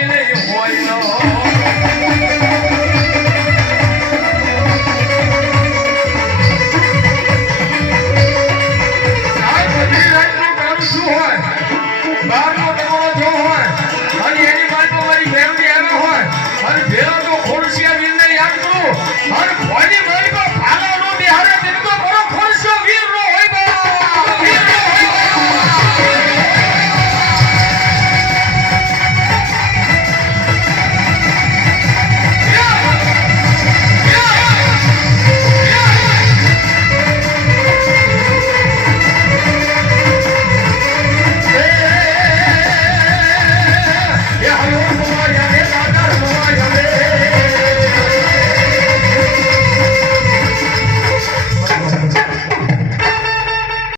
கையிலே